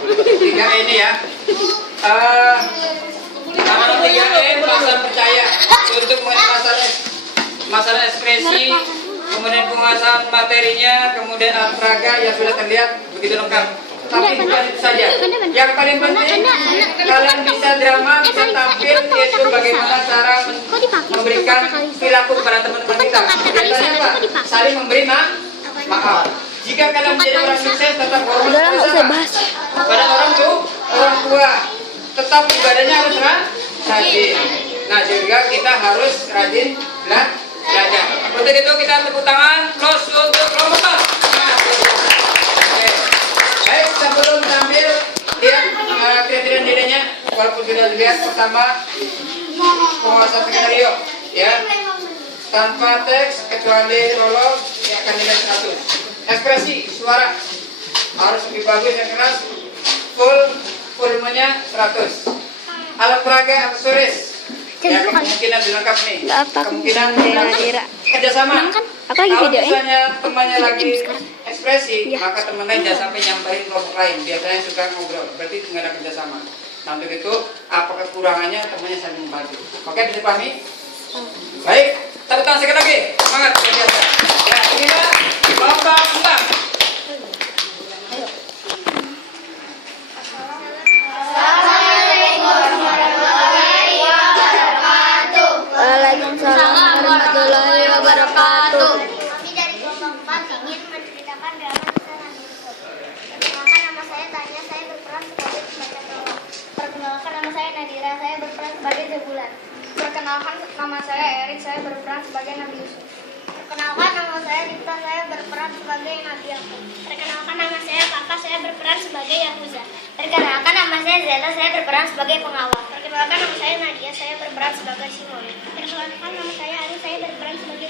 3E ini ya. Amanat 3E perasaan percaya untuk mengenai masalah ekspresi, kemudian penguasaan materinya, kemudian alat peraga yang sudah terlihat begitu lengkap. Tapi bukan itu saja. Yang paling penting kalian bisa drama, bisa tampil, yaitu bagaimana cara memberikan perilaku kepada teman-teman kita. Biasanya apa? Saling memberi maaf. Jika kalian menjadi orang sukses, tetap hormat pada orang tua. Tetap ibadahnya harus rajin. Nah, juga kita harus rajin belajar. Untuk itu kita tepuk tangan, close untuk kelompok. Baik, sebelum tampil lihat kriteria nilainya. Walaupun sudah dilihat pertama penguasaan skenario, ya, tanpa teks kecuali prolog yang akan nilai 100. Ekspresi suara harus lebih bagus yang keras, volumenya 100. Alat peraga aksesoris ya kemungkinan dilengkap nih. Kemungkinan kerjasama. Kalau misalnya temannya lagi ekspresi, maka teman lain jangan sampai nyamperin kelompok lain. Biasanya suka ngobrol, berarti nggak ada kerjasama. Nah, untuk itu apa kekurangannya temannya saling membantu. Oke, bisa dipahami? Baik, tepuk tangan sekali lagi. Semangat luar biasa. Ya, inilah kelompok 4. Waalaikumsalam warahmatullahi wabarakatuh. Kami dari kelompok 4 ingin menceritakan drama kisah Nabi Yusuf. Perkenalkan, nama saya Tanya, saya berperan sebagai pembaca drama. Perkenalkan, nama saya Nadira, saya berperan sebagai Zebulan. Perkenalkan, nama saya Erik, saya berperan sebagai Nabi Yusuf. Perkenalkan, nama saya Dita, saya berperan sebagai Nabi Yakub. Perkenalkan, nama saya Kakak, saya berperan sebagai Yahuza. Perkenalkan, nama saya Zeta, saya berperan sebagai pengawal. Perkenalkan, nama saya Nadia, saya berperan sebagai Simon. Perkenalkan, nama saya Ari, saya berperan sebagai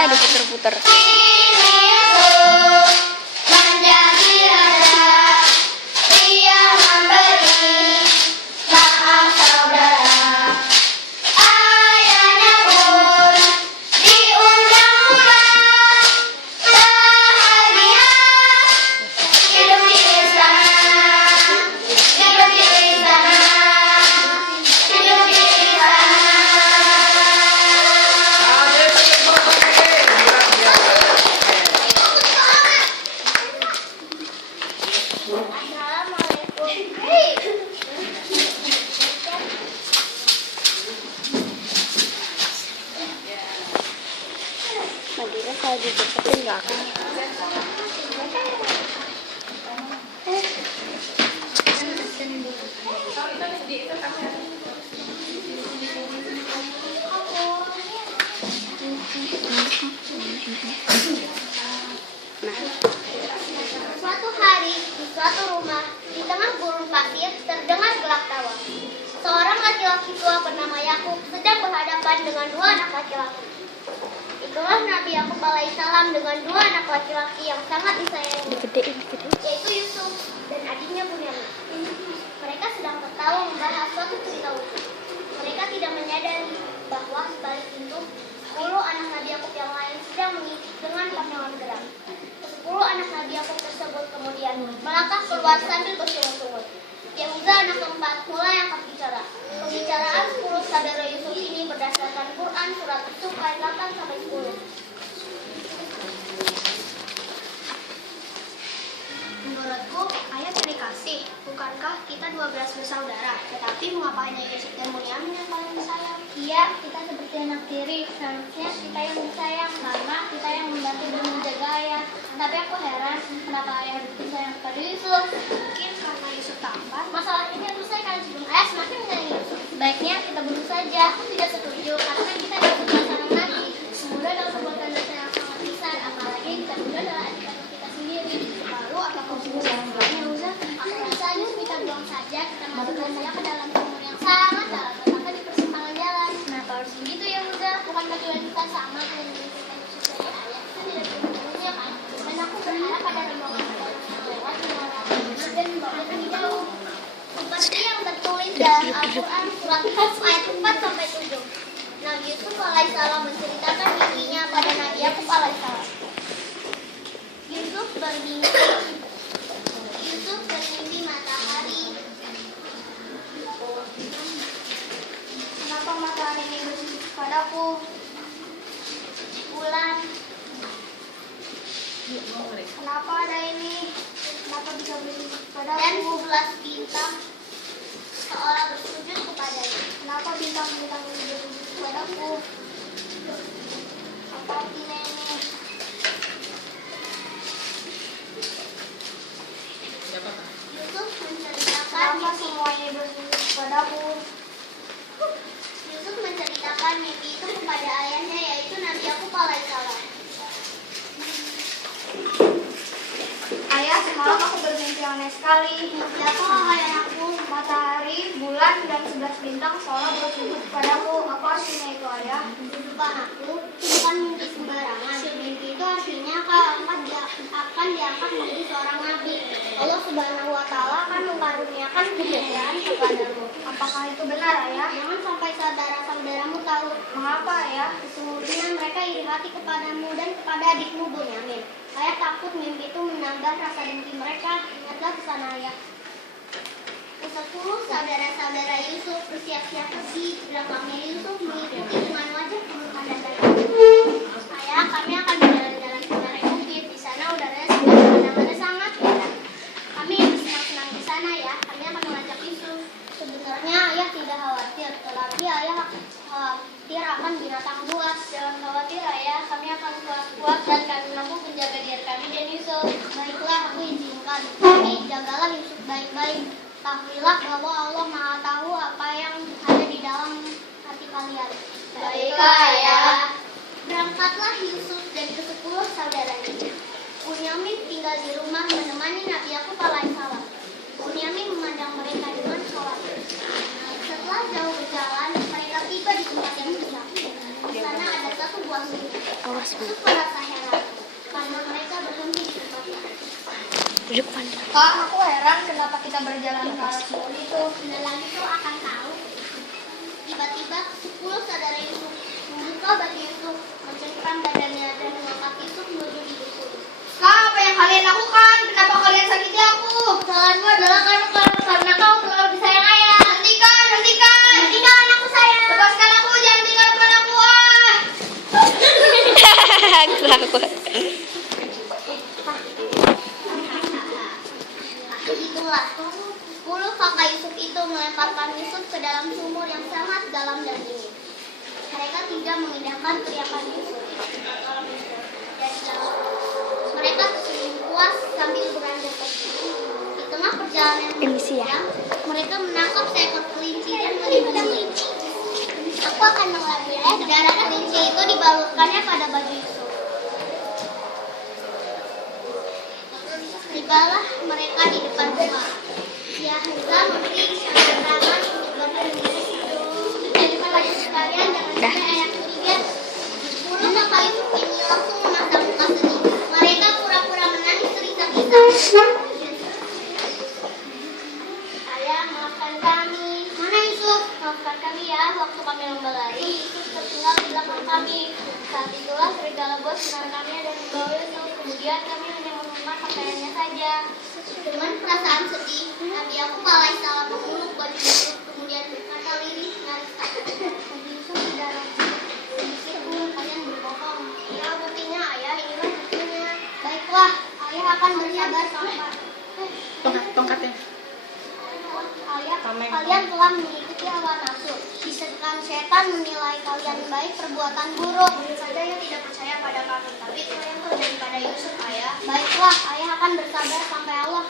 makanya diputer-puter. Nadira kalau dicepetin nggak akan. pasir, terdengar gelak tawa. Seorang laki-laki tua bernama Yakub sedang berhadapan dengan dua anak laki-laki. Itulah Nabi Yakub alaihissalam dengan dua anak laki-laki yang sangat disayangi, yaitu Yusuf dan adiknya Bunyamin. Mereka sedang tertawa membahas suatu cerita lucu. Mereka tidak menyadari bahwa sebalik itu 10 anak Nabi Yakub yang lain sedang mengikuti dengan pandangan geram. 10 anak Nabi Yakub tersebut kemudian melangkah keluar sambil bersungut-sungut. Yahuda anak keempat mulai angkat bicara. Pembicaraan 10 saudara Yusuf ini berdasarkan Quran surat Yusuf ayat 8 sampai 10. Menurutku, ayat ini kasih. Bukankah kita 12 bersaudara? Tetapi mengapa hanya Yusuf dan Bunyamin yang paling disayang? Iya, kita seperti anak tiri. Seharusnya kita yang disayang karena kita yang membantu dan menjaga ayah. Tapi aku heran, kenapa ayah begitu sayang kepada Yusuf? Mungkin karena Yusuf tampan. Masalah ini harus selesaikan sebelum ayah semakin menyayangi Yusuf. Sebaiknya kita bunuh saja. Aku tidak setuju karena kita dapat pasangan Nabi. Semoga dalam perbuatan dosa yang sangat besar, apalagi jika Buddha adalah adik-adik kita sendiri. Lalu apakah Buddha salahnya Uza? Aku rasa Yusuf kita buang saja, kita masukkan saja ke dalam sumur yang sangat dalam, letakkan di persimpangan jalan. Kenapa harus begitu ya Uza? Bukan tujuan kita sama dengan menyisihkan Yusuf dari ayah. Kita tidak bisa membunuhnya kan? Dan aku berharap pada rombongan orang yang lewat mengarah dan membawa lebih jauh. Seperti yang tertulis dalam Al-Quran surat Yusuf ayat 4 sampai 7. Nabi Yusuf alaihissalam menceritakan mimpinya pada Nabi Yakub alaihissalam. Yusuf bermimpi matahari. Kenapa matahari ini bersujud kepadaku? Bulan. Kenapa ada ini? Kenapa bisa bersujud kepadaku? Dan 11 bintang seolah bersujud kepadanya. Kenapa bintang-bintang ini bersujud kepadaku? Apa artinya ini? Yusuf menceritakan Kenapa semuanya bersujud kepadaku? Yusuf menceritakan mimpi itu kepada ayahnya, yaitu Nabi Yakub alaihissalam. Ayah, semalam aku bermimpi aneh sekali. Mimpi apa wahai anakku? Matahari, bulan, dan 11 bintang seolah bersujud kepadaku. Apa artinya itu, ayah? Yusuf anakku, itu bukan mimpi sembarangan. Mimpi itu artinya kau akan diangkat menjadi seorang nabi. Allah Subhanahu wa Ta'ala akan mengkaruniakan kejayaan kepadamu. Apakah itu benar, ayah? Jangan sampai saudara-saudaramu tahu. Mengapa, ayah? Sesungguhnya mereka iri hati kepadamu dan kepada adikmu Bunyamin. Ayah takut mimpi itu menambah rasa dengki mereka. Ingatlah pesan ayah. 10 saudara-saudara Yusuf bersiap-siap pergi. Belakangnya Yusuf mengikuti dengan wajah penuh tanda tanya. Ayah, kami akan berjalan-jalan ke lereng bukit. Di sana udaranya pemandangannya sangat indah. Kami bersenang-senang di sana ya. Kami akan mengajak Yusuf. Sebenarnya ayah tidak khawatir, tetapi ayah khawatir akan binatang buas. Jangan khawatir ayah, kami akan kuat-kuat dan kami mampu menjaga diri kami dan Yusuf. Baiklah, aku izinkan. Tapi jagalah Yusuf baik-baik. Ketahuilah bahwa Allah Maha tahu apa yang ada di dalam hati kalian. Baiklah, ayah. Berangkatlah Yusuf dan ke-10 saudaranya. Bunyamin tinggal di rumah menemani Nabi Yakub alaihissalam. Bunyamin memandang mereka dengan khawatir. Setelah jauh berjalan, mereka tiba di tempat yang susah. Di sana ada satu buah sumur. Yusuf merasa heran karena mereka berhenti di tempat itu. Kak, aku heran kenapa kita berjalan ke arah sumur itu. Pendalang itu akan tahu. Tiba-tiba 10 saudara Yusuf membuka baju Yusuf, mencengkram badannya dan mengangkat Yusuf menuju di bukit. Kak, apa yang kalian lakukan? Kenapa kalian sakiti aku? Kesalahanmu adalah karena kau terlalu disayang ayah. Hentikan! Hentikan anakku sayang. Lepaskan aku, jangan tinggalkan aku, ah! Itulah 10 kakak Yusuf itu melemparkan Yusuf ke dalam sumur yang sangat dalam dan dingin. Mereka tidak mengindahkan teriakan Yusuf. Mereka tersenyum puas sambil beranjak pergi. Di tengah perjalanan yang panjang, mereka menangkap seekor kelinci dan melindungi. Aku akan mengambilnya. Darah kelinci itu dibalurkannya pada baju Yusuf. Tibalah mereka di depan rumah. Ya, ayah Musa memberi isyarat tangan untuk berdiri. Jadi pada sekalian jangan sampai ayah curiga. 10 kakak Yusuf ini langsung memasang muka sedih. Mereka pura-pura menangis terisa-tisa. Ayah, maafkan kami. Mana Yusuf? Maafkan kami ya, waktu kami lomba lari, Yusuf tertinggal di belakang kami. Saat itulah serigala bos menarik kami dan membawa Yusuf. Kemudian kami hanya menemukan pakaiannya saja. Dengan perasaan sedih, Nabi Yakub alaihissalam memeluk baju Yusuf. Kemudian berkata lirih, nyaris takut. Nabi Yusuf tidak sedikit pun kalian berbohong. Ya, buktinya ayah, inilah buktinya. Baiklah, ayah akan bersabar sampai. Tongkatnya. Kalian telah mengikuti hawa nafsu. Bisikan setan menilai kalian baik perbuatan buruk. Saja yang tidak percaya pada kami, tapi kalian terjadi pada Yusuf, ayah. Baiklah, ayah akan bersabar sampai Allah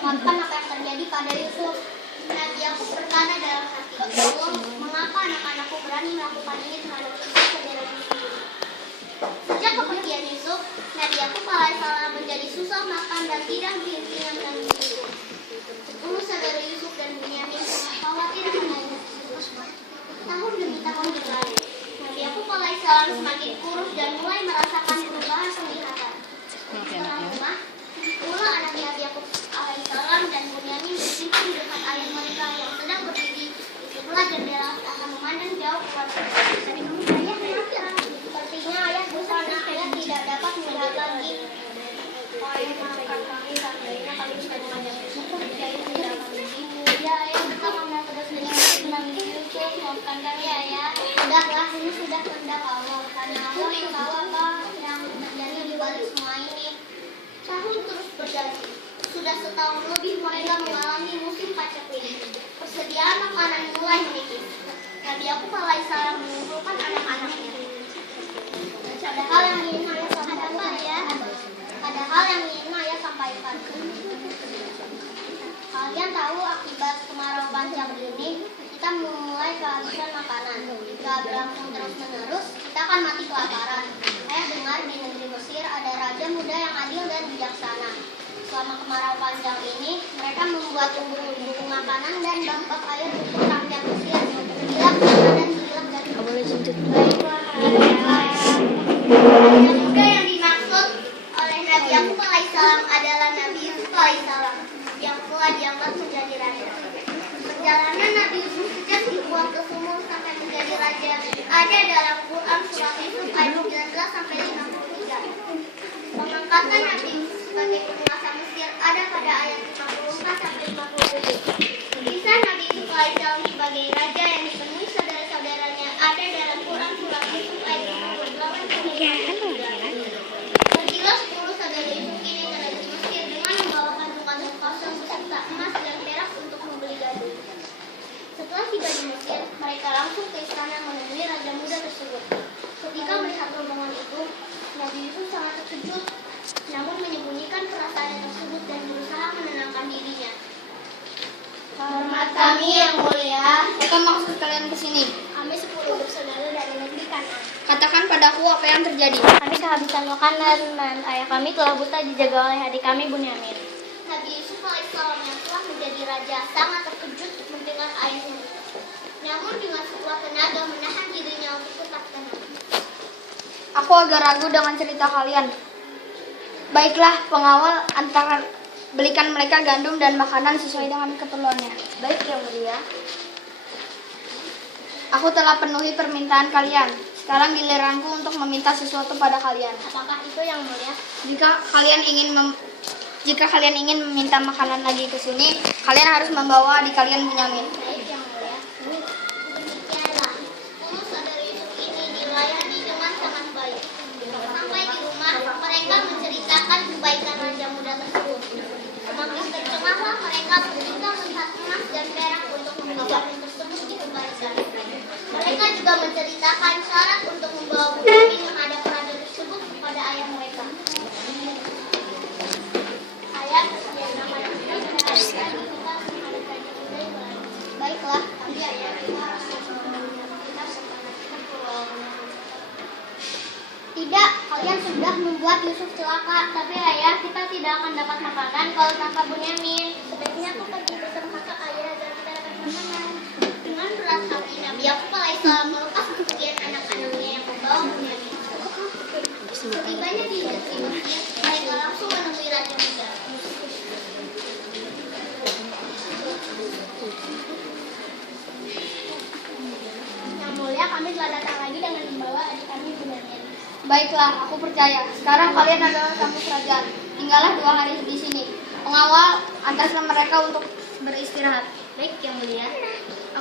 mengungkapkan apa yang terjadi pada Yusuf. Nabi Yakub bertanya dalam hati, Allah, mengapa anak-anakku berani melakukan ini terhadap Yusuf saudaranya sendiri? Sejak kepergian Yusuf, Nabi Yakub alaihissalam menjadi susah makan dan tidak henti-hentinya menangis Yusuf. 10 saudara Yusuf dan Bunyamin sangat khawatir mengenai Yusuf. Tahun demi tahun berlalu. Nabi Yakub alaihissalam semakin kurus dan mulai merasakan perubahan penglihatan. Lama-lama, pula anak Nabi Yakub alaihissalam dan Bunyamin bersimpan di dekat ayah mereka yang sedang berdiri di sebelah jendela akan memandang jauh keluar. Ayah kenapa? Sepertinya ayah bosan, ayah tidak dapat melihat lagi. Ayah maafkan kami, seandainya kami bisa mengajak Yusuf kerja itu tidak akan begini. Ya ayah, kita memang terus menangis Yusuf. Maafkan kami ayah. Sudahlah, ini sudah kehendak Allah. Karena Allah yang tahu apa yang terjadi di balik semua ini. Tahun terus berganti. Sudah setahun lebih mereka mengalami musim pacak ini. Persediaan makanan mulai menipis. Nabi Yakub alaihissalam mengumpulkan anak-anaknya. Padahal yang ingin ayah sampaikan ya. Padahal yang ingin ayah sampaikan. Kalian tahu akibat kemarau panjang ini, kita memulai kehabisan makanan. Jika berlangsung terus-menerus, kita akan mati kelaparan. Saya dengar di negeri Mesir ada raja muda yang adil dan bijaksana. Selama kemarau panjang ini, mereka membuat lumbung-lumbung makanan dan bangkok air untuk rakyat Mesir. Gilap sana dan gilap dari Raja muda yang dimaksud oleh Nabi Yakub alaihissalam adalah Nabi Yusuf alaihissalam yang telah diangkat menjadi raja. Perjalanan Nabi Yusuf sejak dibuang ke sumur sampai menjadi raja ada dalam Quran surat Yusuf ayat 19 sampai 53. Pengangkatan Nabi Yusuf sebagai penguasa Mesir ada pada ayat 54 sampai 57. Kisah Nabi Yusuf alaihissalam sebagai raja yang dipenuhi saudara-saudaranya ada dalam Quran surat Yusuf ayat 58 sampai 53. Pergilah 10 saudara Yusuf ini ke negeri Mesir dengan membawa kantong-kantong kosong beserta emas dan perak untuk membeli gading. Setelah tiba di Mesir, mereka langsung ke istana menemui raja muda tersebut. Ketika melihat rombongan itu, Nabi Yusuf sangat terkejut, namun menyembunyikan perasaannya tersebut dan berusaha menenangkan dirinya. Hormat kami yang mulia. Apa maksud kalian ke sini? Kami 10 bersaudara dari negeri Kanaan. Katakan padaku apa yang terjadi. Kami kehabisan makanan dan ayah kami telah buta dijaga oleh adik kami Bunyamin. Nabi Yusuf alaihissalam yang telah menjadi raja sangat terkejut mendengar ayahnya. Namun dengan sekuat tenaga menahan dirinya untuk tetap tenang. Aku agak ragu dengan cerita kalian. Baiklah, pengawal antara belikan mereka gandum dan makanan sesuai dengan keperluannya. Baik yang mulia. Aku telah penuhi permintaan kalian. Sekarang giliranku untuk meminta sesuatu pada kalian. Apakah itu yang mulia? Jika kalian ingin meminta makanan lagi ke sini, kalian harus membawa adik kalian Bunyamin. Baik yang mulia. Demikianlah, 10 saudara Yusuf ini dilayani dengan sangat baik. Sampai di rumah, mereka menceritakan kebaikan raja muda tersebut. Semakin tercengahlah mereka ketika melihat emas dan perak untuk membawa tersebut dikembalikan. Mereka juga menceritakan syarat untuk membawa Bunyamin menghadap raja tersebut kepada ayah mereka. Ayah, yang namanya kita menghadap raja muda. Baiklah, tapi ayah kita harus kita tidak, kalian sudah membuat Yusuf celaka. Tapi ayah, kita tidak akan dapat makanan kalau tanpa Bunyamin. Sebaiknya aku pergi bersama Baiklah, aku percaya. Sekarang kalian adalah tamu kerajaan. Tinggallah 2 hari di sini. Pengawal antarkan mereka untuk beristirahat. Baik, yang mulia.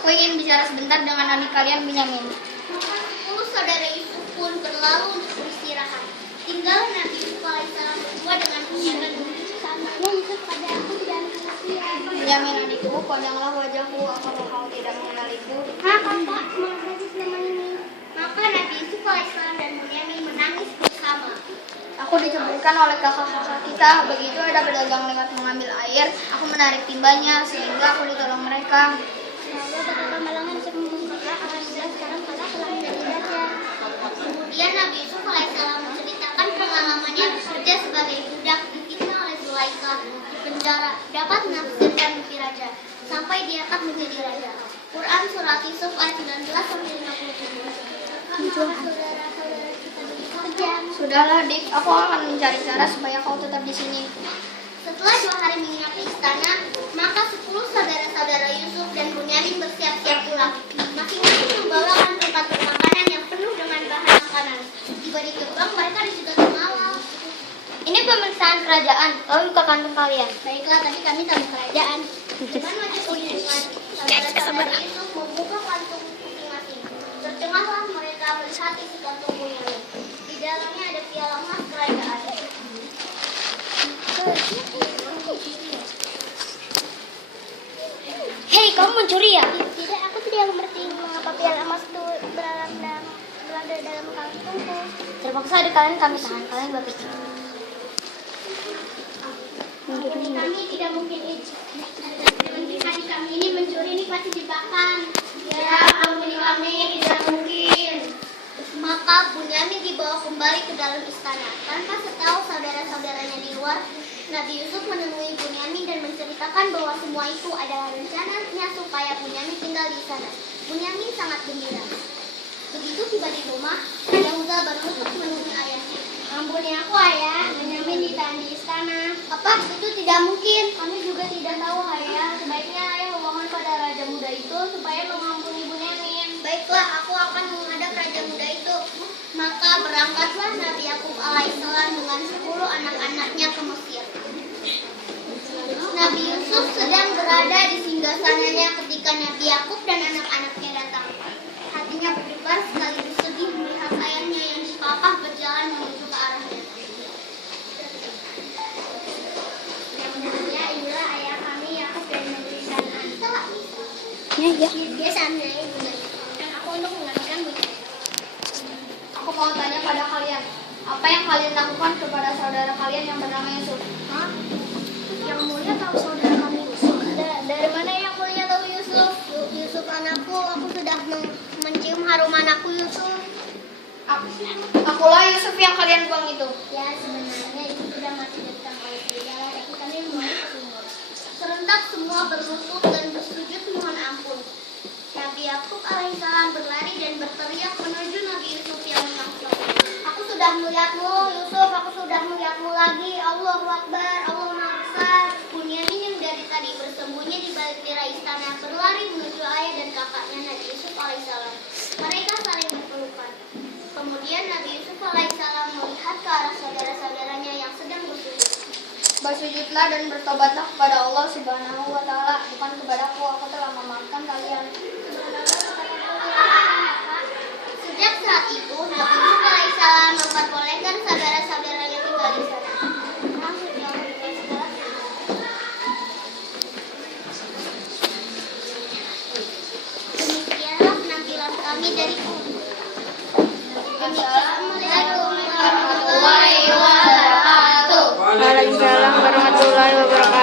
Aku ingin bicara sebentar dengan adik kalian Binyamin. Maka 10 saudara Yusuf pun berlalu untuk beristirahat. Tinggal Nabi Yusuf alaihissalam berdua dengan Bunyamin sama Yusuf pada aku dan kasihan. Binyamin adikku, pandanglah wajahku, apakah kau tidak mengenaliku? Kakak, mengapa selama ini? Maka Nabi Yusuf alaihissalam dan Bunyamin menangis bersama. Aku diceburkan oleh kakak-kakak kita. Begitu ada pedagang lewat mengambil air, aku menarik timbanya sehingga aku ditolong mereka. Semoga pedagang malangan bisa membongkar alhamdulillah sekarang kakak telah menjadi raja. Kemudian Nabi Yusuf alaihissalam menceritakan pengalamannya bekerja sebagai budak difitnah oleh Zulaikha di penjara, dapat menafsirkan mimpi raja sampai diangkat menjadi raja. Quran surat Yusuf ayat 19 sampai 57. Saudara-saudara kita bekerja. Sudahlah, Dik, aku akan mencari cara supaya kau tetap di sini. Setelah 2 hari menginap di istana, maka 10 saudara-saudara Yusuf dan Bunyamin bersiap-siap pulang. Masing-masing membawakan tempat makanan yang penuh dengan bahan makanan. Tiba di gerbang, mereka disitu mengawal. Ini pemeriksaan kerajaan, lalu buka kantong kalian. Baiklah, tapi kami tamu kerajaan. Dengan wajah kebingungan, saudara-saudara Yusuf membuka kantung masing-masing. Tercengahlah mereka melihat isi kantung Bunyamin. Di dalamnya ada piala emas kerajaan. Hei, kamu mencuri ya? Tidak, aku tidak mengerti mengapa piala emas itu berada dalam kantongku. Terpaksa ada kalian kami tahan, kalian berpikir. Kami tidak mungkin dengan kami ini mencuri, ini pasti jebakan. Ya, ampuni kami, tidak mungkin. Maka Bunyamin dibawa kembali ke dalam istana. Tanpa setahu saudara-saudaranya di luar, Nabi Yusuf menemui Bunyamin dan menceritakan bahwa semua itu adalah rencananya supaya Bunyamin tinggal di sana. Bunyamin sangat gembira. Begitu tiba di rumah, Yahuda berlutut menemui ayahnya. Ampuni aku, ayah. Bunyamin ditahan di istana. Apa? Itu tidak mungkin. Kami juga tidak tahu, ayah. Sebaiknya ayah memohon pada raja muda itu supaya mengampuni Bunyamin. Baiklah, aku akan menghadap raja muda itu. Maka berangkatlah Nabi Yakub alaihissalam dengan 10 anak-anaknya ke Mesir. Nabi Yusuf sedang berada di singgasananya ketika Nabi Yakub dan anak-anaknya datang. Hatinya berdebar sekaligus sedih melihat ayahnya yang dipapah berjalan menuju ke arahnya. Yang mulia, inilah ayah kami Yakub dari negeri Kanaan. Ya. Dia sambil dan aku untuk mengatakan begini. Aku mau tanya pada kalian, apa yang kalian lakukan kepada saudara kalian yang bernama Yusuf? Hah? Yang mulia tahu saudara kami Yusuf. Dari mana yang mulia tahu Yusuf? Yusuf anakku, aku sudah mencium harum anakku Yusuf. Akulah Yusuf yang kalian buang itu. Ya, sebenarnya itu sudah mati dari tangan serigala, tapi kami membawa ke sumur. Serentak semua berlutut dan bersujud mohon ampun. Nabi Yakub alaihissalam berlari dan berteriak menuju Nabi Yusuf yang menangkap. Aku sudah melihatmu, Yusuf. Aku sudah melihatmu lagi. Allahu Akbar, Allah Maha Besar. Bunyamin yang dari tadi bersembunyi di balik tirai istana berlari menuju ayah dan kakaknya Nabi Yusuf alaihissalam. Mereka saling berpelukan. Kemudian Nabi Yusuf alaihissalam melihat ke arah saudara-saudaranya yang sedang bersujud. Bersujudlah dan bertobatlah kepada Allah Subhanahu wa Ta'ala, bukan kepadaku. Aku telah memaafkan kalian. Sejak saat itu, Nabi Yusuf alaihissalam memperbolehkan saudara-saudaranya tinggal di sana. Demikianlah penampilan kami dari Assalamualaikum warahmatullahi wabarakatuh. Waalaikumsalam warahmatullahi wabarakatuh.